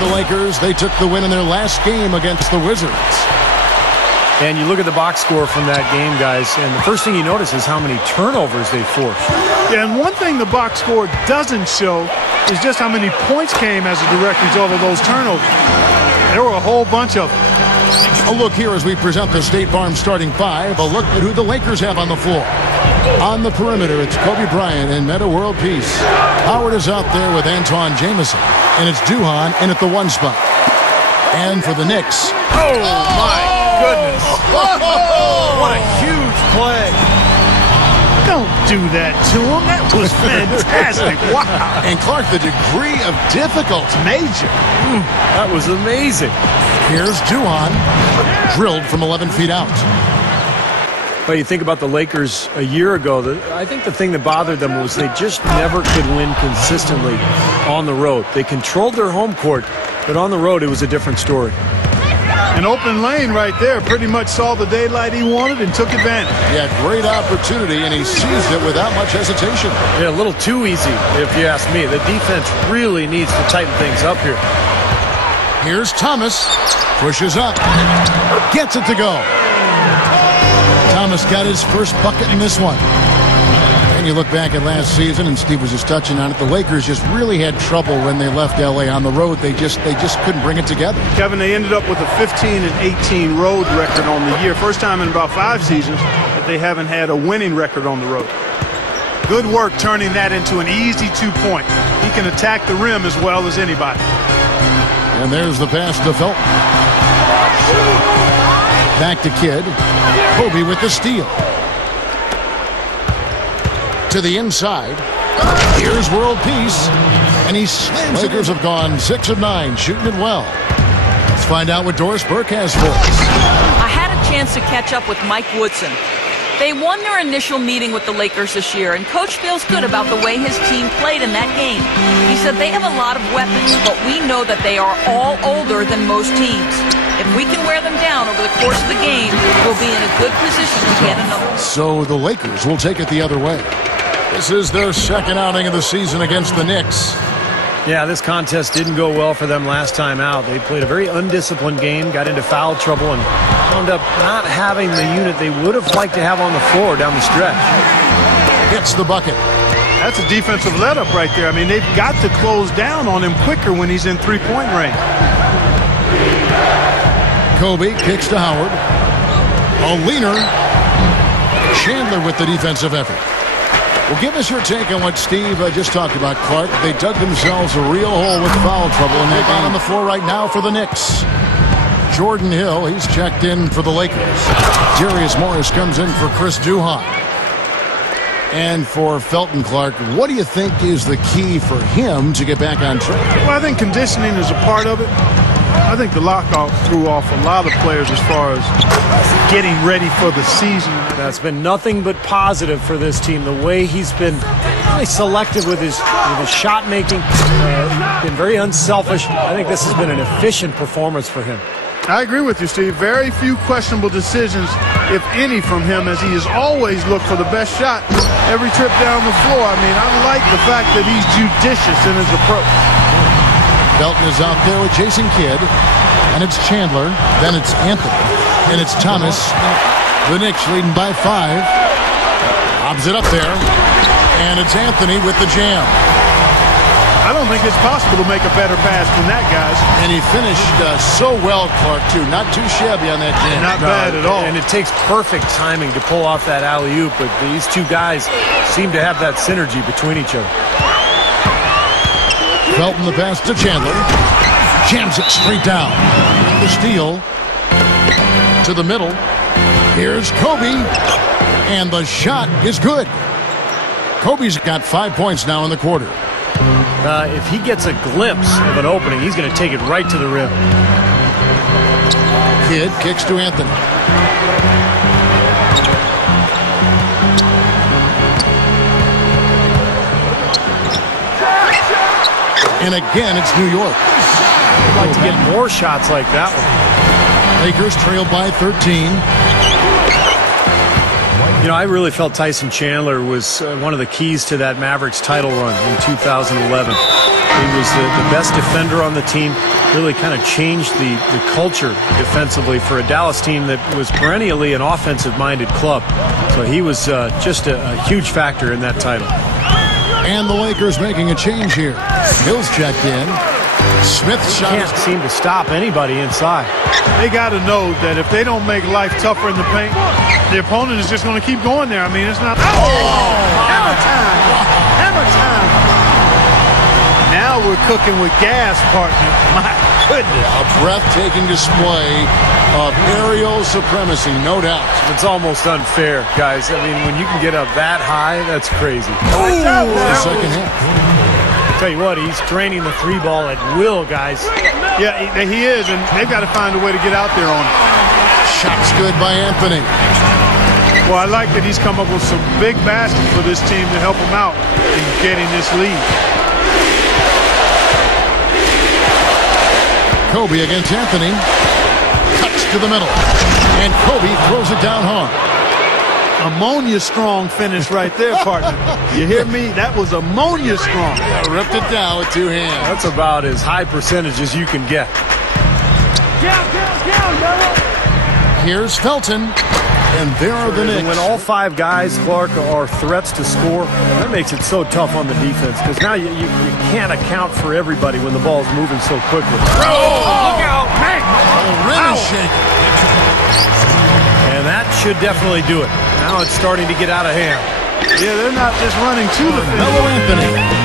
the Lakers. They took the win in their last game against the Wizards. And you look at the box score from that game, guys, and the first thing you notice is how many turnovers they forced. Yeah, and one thing the box score doesn't show is just how many points came as a direct result of those turnovers. There were a whole bunch of them. A look here as we present the State Farm starting five. A look at who the Lakers have on the floor. On the perimeter, it's Kobe Bryant and Metta World Peace. Howard is out there with Antoine Jamison. And it's Duhan in at the one spot. And for the Knicks. Oh, my goodness. What a huge play. Don't do that to him. That was fantastic. Wow. And Clark, the degree of difficulty. Major. That was amazing. Here's Duhan, drilled from 11 feet out. Well, you think about the Lakers a year ago, I think the thing that bothered them was they just never could win consistently on the road. They controlled their home court, but on the road it was a different story. An open lane right there. Pretty much saw the daylight he wanted and took advantage. Yeah, great opportunity, and he seized it without much hesitation. Yeah, a little too easy, if you ask me. The defense really needs to tighten things up here. Here's Thomas. Pushes up. Gets it to go. Thomas got his first bucket in this one. And you look back at last season, and Steve was just touching on it, the Lakers just really had trouble when they left L.A. on the road. They just couldn't bring it together. Kevin, they ended up with a 15-18 road record on the year. First time in about 5 seasons that they haven't had a winning record on the road. Good work turning that into an easy 2-point. He can attack the rim as well as anybody. And there's the pass to Felton. Back to Kidd. Kobe with the steal. To the inside. Here's World Peace. And he slams. Lakers have gone 6 of 9, shooting it well. Let's find out what Doris Burke has for us. I had a chance to catch up with Mike Woodson. They won their initial meeting with the Lakers this year, and Coach feels good about the way his team played in that game. He said they have a lot of weapons, but we know that they are all older than most teams. If we can wear them down over the course of the game, we'll be in a good position to get another. So the Lakers will take it the other way. This is their second outing of the season against the Knicks. Yeah, this contest didn't go well for them last time out. They played a very undisciplined game, got into foul trouble, and wound up not having the unit they would have liked to have on the floor down the stretch. Hits the bucket. That's a defensive let-up right there. I mean, they've got to close down on him quicker when he's in three-point range. Kobe kicks to Howard. A leaner. Chandler with the defensive effort. Well, give us your take on what Steve just talked about, Clark. They dug themselves a real hole with foul trouble, and they're out on the floor right now for the Knicks. Jordan Hill, he's checked in for the Lakers. Darius Morris comes in for Chris Duhan. And for Felton, Clark, what do you think is the key for him to get back on track? Well, I think conditioning is a part of it. I think the lockout threw off a lot of players as far as getting ready for the season. That's been nothing but positive for this team. The way he's been really selective with his shot making, been very unselfish. I think this has been an efficient performance for him. I agree with you, Steve. Very few questionable decisions, if any, from him, as he has always looked for the best shot every trip down the floor. I mean, I like the fact that he's judicious in his approach. Felton is out there with Jason Kidd, and it's Chandler, then it's Anthony, and it's Thomas. The Knicks leading by 5. Lobs it up there, and it's Anthony with the jam. I don't think it's possible to make a better pass than that, guys. And he finished so well, Clark, too. Not too shabby on that jam. Not bad at all. And it takes perfect timing to pull off that alley-oop, but these two guys seem to have that synergy between each other. Felton the pass to Chandler. Jams it straight down. The steal to the middle. Here's Kobe. And the shot is good. Kobe's got 5 points now in the quarter. If he gets a glimpse of an opening, he's going to take it right to the rim. Kidd kicks to Anthony. And again, it's New York. I'd like to get more shots like that one. Lakers trail by 13. You know, I really felt Tyson Chandler was one of the keys to that Mavericks title run in 2011. He was the best defender on the team, really kind of changed the culture defensively for a Dallas team that was perennially an offensive-minded club. So he was just a huge factor in that title. And the Lakers making a change here. Hill's checked in. Smith shot. Can't seem to stop anybody inside. They got to know that if they don't make life tougher in the paint, the opponent is just going to keep going there. I mean, it's not. Hammer time! Hammer time! Now we're cooking with gas, partner. My goodness. A breathtaking display of aerial supremacy, no doubt. It's almost unfair, guys. I mean, when you can get up that high, that's crazy. The second half. Tell you what, he's draining the three ball at will, guys. Yeah, he is, and they've got to find a way to get out there on it. Shots good by Anthony. Well, I like that he's come up with some big baskets for this team to help him out in getting this lead. Kobe against Anthony. Cuts to the middle. And Kobe throws it down hard. Ammonia strong finish right there, partner. You hear me? That was ammonia strong. Yeah, ripped it down with two hands. That's about as high percentage as you can get. Here's Felton. And there are the Knicks. When all five guys, Clark, are threats to score, that makes it so tough on the defense because now you can't account for everybody when the ball's moving so quickly. Oh, look out, man! The rim is shaking. And that should definitely do it. Now it's starting to get out of hand. Yeah, they're not just running to the finish. Mello Anthony.